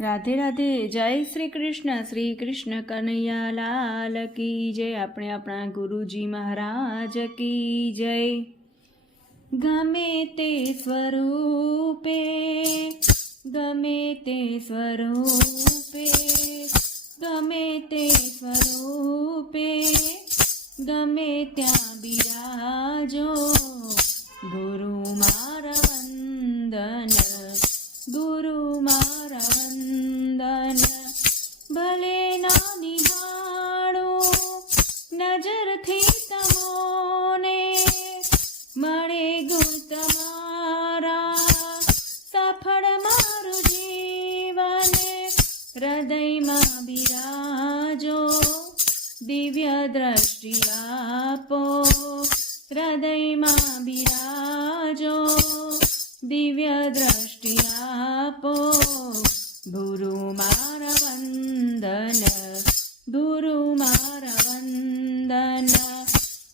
રાધે રાધે. જય શ્રી કૃષ્ણ. શ્રી કૃષ્ણ કનૈયા લાલ કી જય. આપણે આપણા ગુરુજી મહારાજ કી જય. ગમે તે સ્વરૂપે, ગમે તે સ્વરૂપે, ગમે તે સ્વરૂપે, ગમે ત્યાં બિરાજો ગુરુ મારા વંદન, ગુરુ મારા વંદન. ભલે ના નિહાળું નજરથી તમોને, મળે ગુણ તમારા સફળ મારું જીવન. હૃદયમાં બિરાજો દિવ્ય દ્રષ્ટિ આપો, હૃદયમાં બિરાજો દિવ્ય દ્રષ્ટિ આપો. ગુરુ મારા વંદન, ગુરુ મારા વંદન.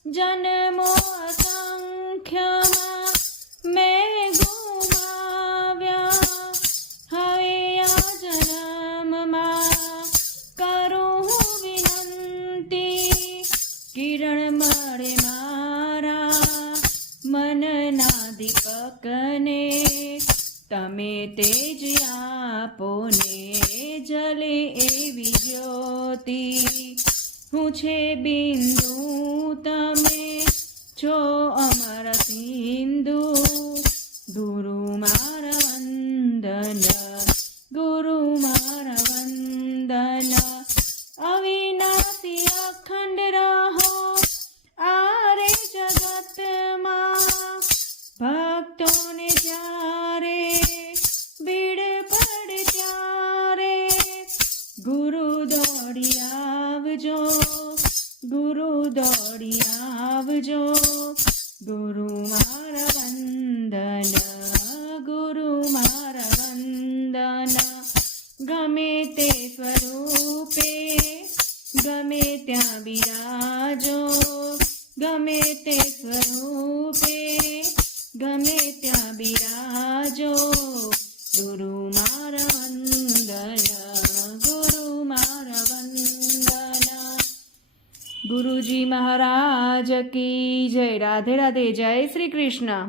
જન્મો અસંખ્યમાં મેં ગુમાવ્યા, હવે આ જન્મમાં કરું હું વિનંતી. કિરણ મળે મારા મનના દીપકને, તમે તેજ આપો ને જલે એવી જ્યોતિ. હું છે બિંદુ, તમે છો અમર સિંધુ. ગુરુ મારા વંદન, ગુરુ મારા વંદન. અવિનાશી અખંડ રહો આરે જગતમાં, ભક્તોને જ્યારે ભીડ પડે ત્યારે ગુરુ દોડી આવજો, ગુરુ દોડી આવજો. ગુરુ મારા વંદન, ગુરુ મારા વંદન. ગમે તે સ્વરૂપે, ગમે ત્યાં બિરાજો, ગમે તે સ્વરૂપે, ગમે ત્યાં બિરાજો. ગુરુ મારા વંદન, ગુરુ મારા વંદન. ગુરુજી મહારાજ કી જય. રાધે રાધે. જય શ્રી કૃષ્ણ.